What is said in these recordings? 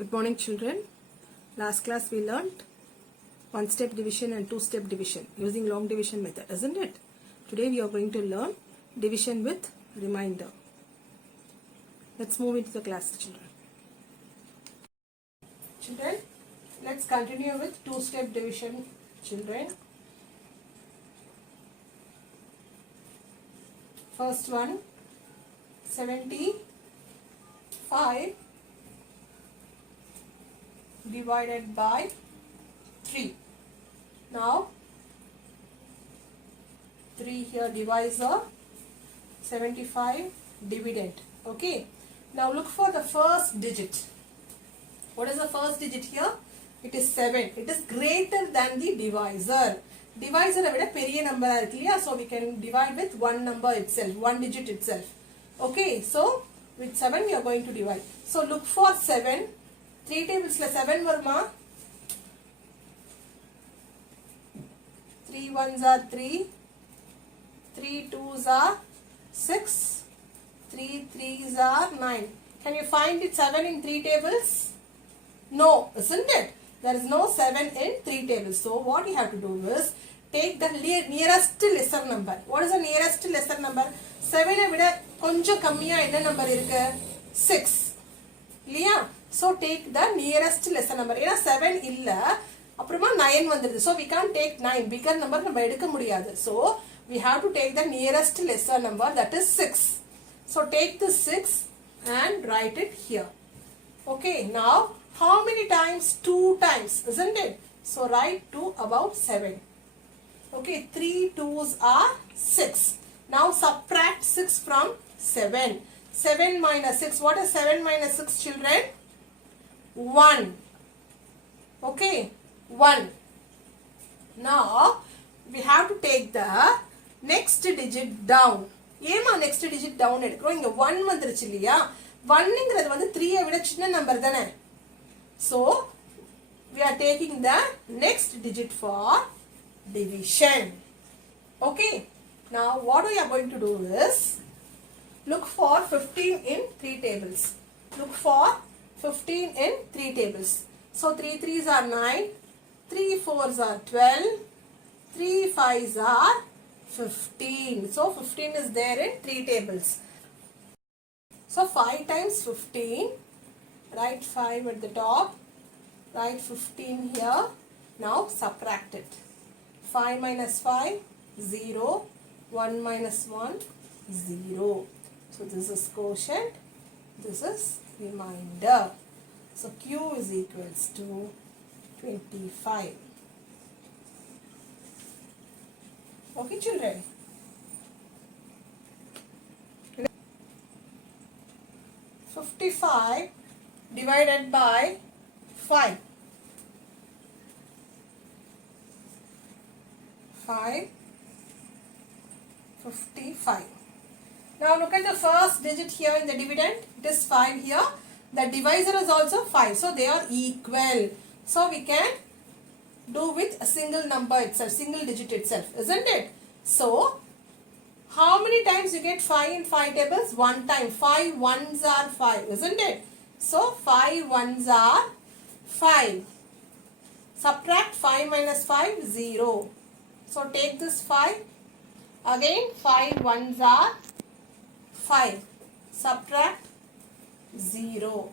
Good morning, children. Last class we learnt one-step division and two-step division using long division method, isn't it? Today we are going to learn division with remainder. Let's move into the class, children. Children, let's continue with two-step division, children. First one, 75 divided by 3. Now 3 here divisor, 75 dividend. Okay. Now look for the first digit. What is the first digit here? It is 7. It is greater than the divisor. Divisor is a big number, so we can divide with one number itself, one digit itself. Okay, so with 7 we are going to divide. So look for 7. 3 tables 7 varma. 3 ones are 3. 3 twos are 6. 3 threes are 9. Can you find it 7 in 3 tables? No, isn't it? There is no 7 in 3 tables. So what you have to do is take the nearest lesser number. What is the nearest lesser number? 7 vida konjam kammiya enna number irukku? 6. Liya? So take the nearest lesser number. Ena 7 illa apprama 9 vandirudhu. So we can't take 9. Bigger number நம்ம எடுக்க முடியாது. So we have to take the nearest lesser number, that is 6. So take the 6 and write it here. Okay, now how many times? 2 times, isn't it? So write 2 about 7. Okay, 3 2s are 6. Now subtract 6 from 7. 7 minus 6. What is 7 minus 6, children? 1. Okay, 1. Now we have to take the next digit down. Yema next digit down edukrom. Inga 1 vandiruchu illaya. 1 ingradhu vandu 3 ஐ விட சின்ன number தானே. So we are taking the next digit for division. Okay. Now what we are going to do is look for 15 in 3 tables. Look for 15 in 3 tables. So 3 3s are 9. 3 4s are 12. 3 5s are 15. So 15 is there in 3 tables. So 5 times 15. Write 5 at the top. Write 15 here. Now subtract it. 5 minus 5, 0. 1 minus 1, 0. So this is quotient. This is remainder. So Q is equals to 25. Okay, children. 55 divided by 5. 55. Now look at the first digit here in the dividend. It is 5 here. The divisor is also 5. So they are equal. So we can do with a single number itself, single digit itself, isn't it? So how many times you get 5 in 5 tables? 1 time. 5 ones are 5, isn't it? So 5 ones are 5. Subtract 5 minus 5, 0. So take this 5. Again 5 ones are 5. Subtract 0.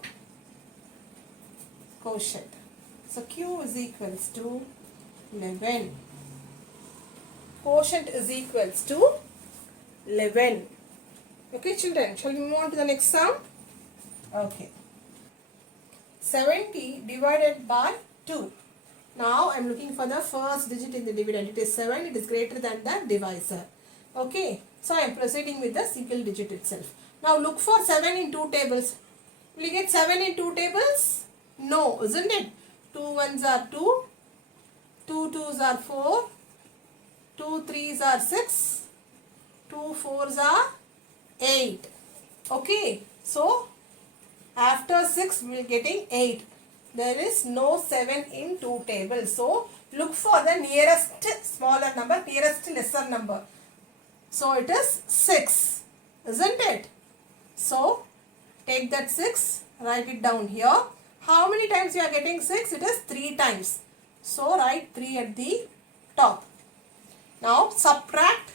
Quotient. So Q is equals to 11. Quotient is equals to 11. Okay, children. Shall we move on to the next sum? Okay. 70 divided by 2. Now I am looking for the first digit in the dividend. It is 7. It is greater than the divisor. Okay. So I am proceeding with the single digit itself. Now look for 7 in 2 tables. Will you get 7 in 2 tables? No, isn't it? 2 ones are 2. 2 twos are 4. 2 threes are 6. 2 fours are 8. Okay. So after 6 we are getting 8. There is no 7 in 2 tables. So look for the nearest smaller number, nearest lesser number. So it is 6, isn't it? So take that 6, write it down here. How many times you are getting 6? It is 3 times. So write 3 at the top. Now subtract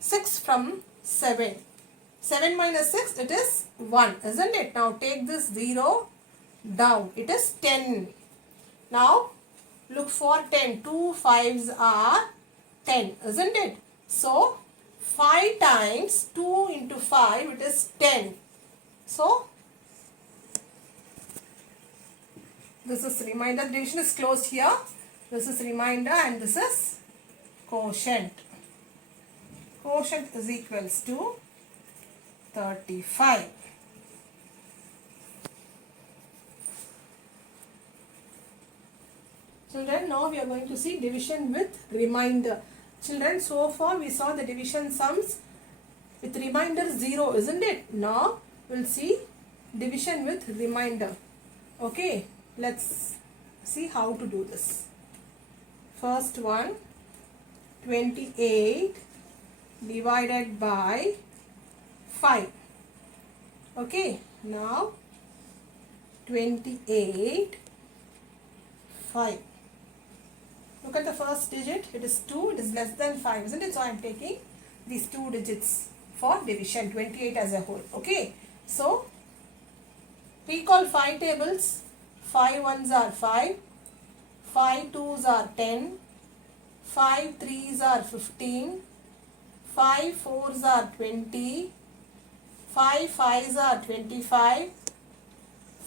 6 from 7. 7 minus 6, it is 1, isn't it? Now take this 0 down. It is 10. Now look for 10. 2 5s are 10, isn't it? So 5 times 2 into 5, it is 10. So this is remainder. Division is closed here. This is remainder and this is quotient. Quotient is equals to 35. Children, now we are going to see division with remainder. Children, so far we saw the division sums with remainder 0, isn't it? Now we'll see division with remainder. Okay, let's see how to do this. First one, 28 divided by 5. Okay, now 28 5. Look at the first digit. It is 2. It is less than 5, isn't it? So I am taking these 2 digits for division, 28 as a whole. Okay, so recall 5 tables. 5 ones are 5, 5 twos are 10, 5 threes are 15, 5 fours are 20, 5 fives are 25,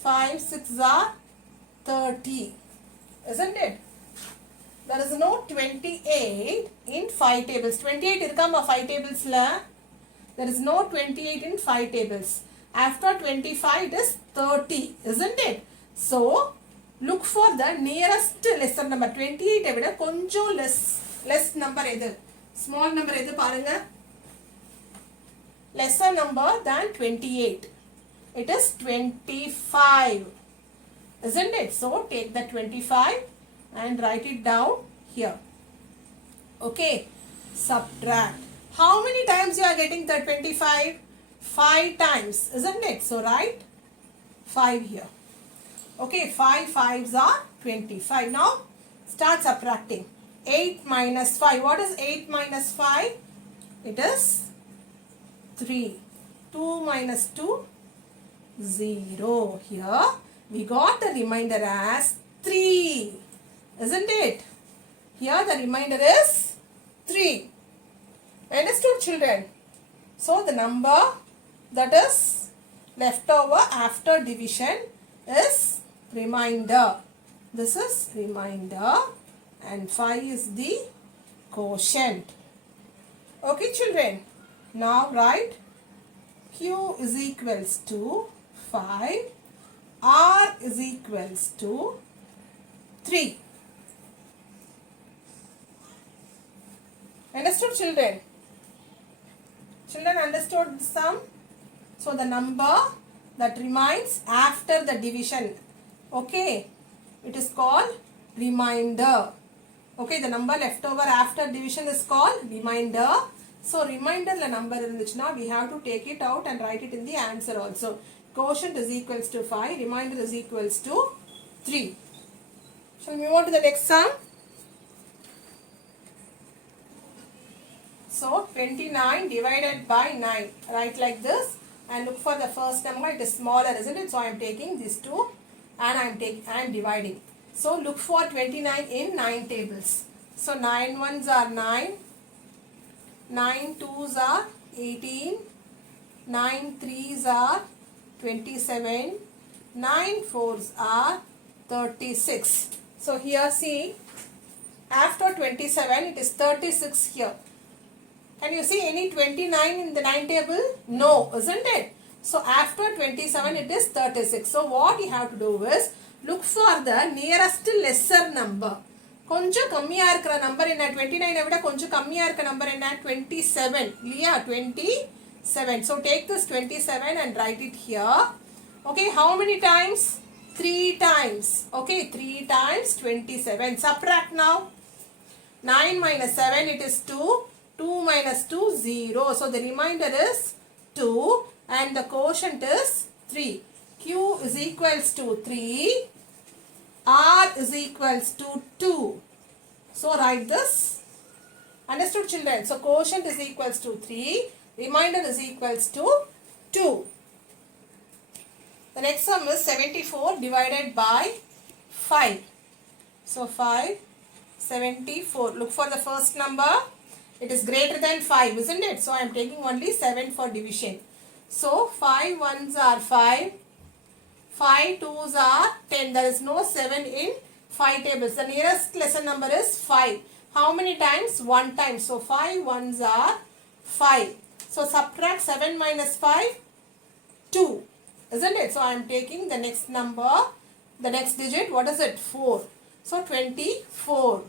5 sixes are 30, isn't it? There is no 28 in 5 tables. 28 irukama 5 tables la. There is no 28 in 5 tables. After 25 it is 30, isn't it? So look for the nearest lesser number. 28 evida konjam less number edu, small number edu parunga. Lesser number than 28. It is 25, isn't it? So take the 25 and write it down here. Okay, subtract. How many times you are getting the 25? 5 times, isn't it? So write 5 here. Okay, 5 5s are 25. Now start subtracting. 8 minus 5. What is 8 minus 5? It is 3. 2 minus 2, 0. Here we got the remainder as 3. Isn't it? Here the remainder is 3. Understood, children? So the number that is left over after division is remainder. This is remainder and 5 is the quotient. Okay, children? Now write Q is equals to 5, R is equals to 3. Understood, children? Children understood the sum? So the number that remains after the division, okay, it is called remainder. Okay, the number left over after division is called remainder. So remainder la number irundichna, we have to take it out and write it in the answer also. Quotient is equals to 5, remainder is equals to 3. Shall we move on to the next sum? So 29 divided by 9. Write like this and look for the first number. It is smaller, isn't it? So I am taking these two and I am dividing. So look for 29 in 9 tables. So 9 ones are 9, 9 twos are 18, 9 threes are 27, 9 fours are 36. So here see, after 27 it is 36 here. Can you see any 29 in the 9 table? No, isn't it? So after 27 it is 36. So what you have to do is look for the nearest lesser number. Konja kammiya irukra number enna 29 vida konja kammiya irukra number enna 27 இல்லையா 27. So take this 27 and write it here. Okay, how many times? 3 times. Okay, 3 times 27. Subtract now. 9 minus 7 it is 2. 2 minus 2, 0. So the remainder is 2 and the quotient is 3. Q is equals to 3 R is equals to 2. So write this. Understood, children? So quotient is equals to 3. Remainder is equals to 2. The next sum is 74 divided by 5. So 5, 74. Look for the first number. It is greater than 5, isn't it? So I am taking only 7 for division. So 5 ones are 5. 5 twos are 10. There is no 7 in 5 tables. The nearest lesson number is 5. How many times? 1 time. So 5 ones are 5. So subtract 7 minus 5, 2. Isn't it? So I am taking the next number, the next digit. What is it? 4. So 24.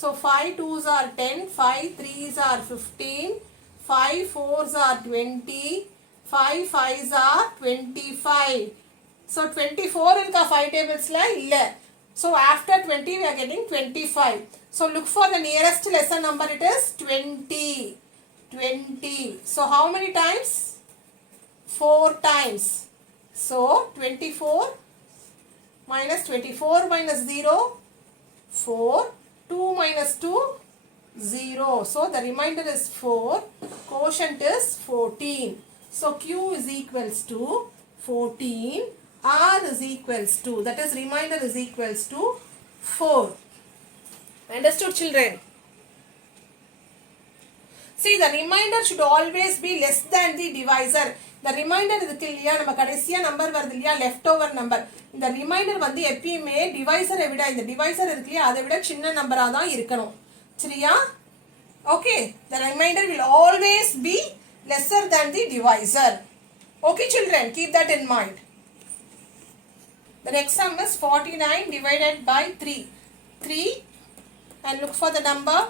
So 5 twos are 10, 5 threes are 15, 5 fours are 20, 5 fives are 25. So 24 in the 5 tables la illa. So after 20 we are getting 25. So look for the nearest lesson number. It is 20. 20. So how many times? 4 times. So 24 minus 24 minus 0, 4. 2 minus 2, 0. So the remainder is 4. Quotient is 14. So Q is equals to 14. R is equals to, that is remainder is equals to 4. Understood, children? See, the remainder should always be less than the divisor. The remainder இருக்கு இல்லையா, நம்ம கடைசியா number வருது இல்லையா, left over number. இந்த reminder வந்து எப்பயுமே டிவைசரை விட, இந்த டிவைசர் இருக்கு இல்லையா, அதை விட சின்ன நம்பரா தான் இருக்கணும். சரியா? Okay, the remainder will always be lesser than the divisor. Okay, children, keep that in mind. The next sum is 49 divided by 3. 3, and look for the number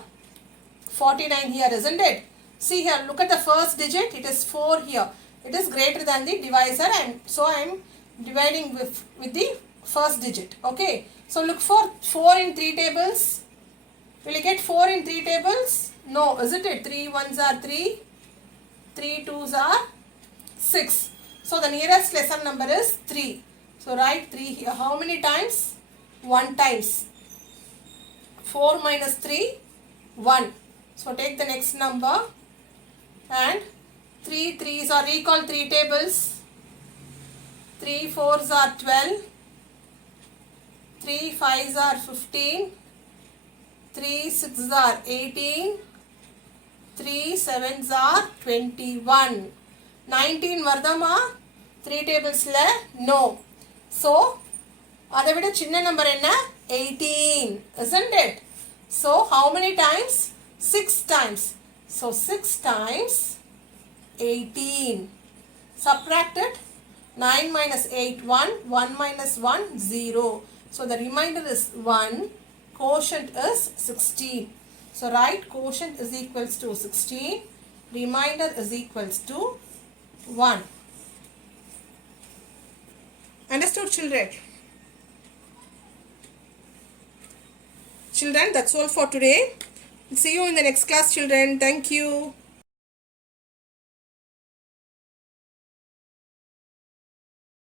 49 here, isn't it? See here, look at the first digit. It is 4 here. It is greater than the divisor, and so I am dividing with the first digit. Okay. So look for 4 in 3 tables. Will you get 4 in 3 tables? No, isn't it? 3 ones are 3. 3 twos are 6. So the nearest lesson number is 3. So write 3 here. How many times? 1 times. 4 minus 3, 1. So take the next number, and 3 threes are, recall 3 tables. 3 fours are 12. 3 fives are 15. 3 sixes are 18. 3 sevens are 21. 19 vardama 3 tables la? No. So அதை விட சின்ன number என்ன? 18, isn't it? So how many times? 6 times. So 6 times 18. Subtract it. 9 minus 8, 1. 1 minus 1, 0. So the remainder is 1. Quotient is 16. So write quotient is equals to 16. Remainder is equals to 1. Understood, children? Children, that's all for today. See you in the next class, children. Thank you.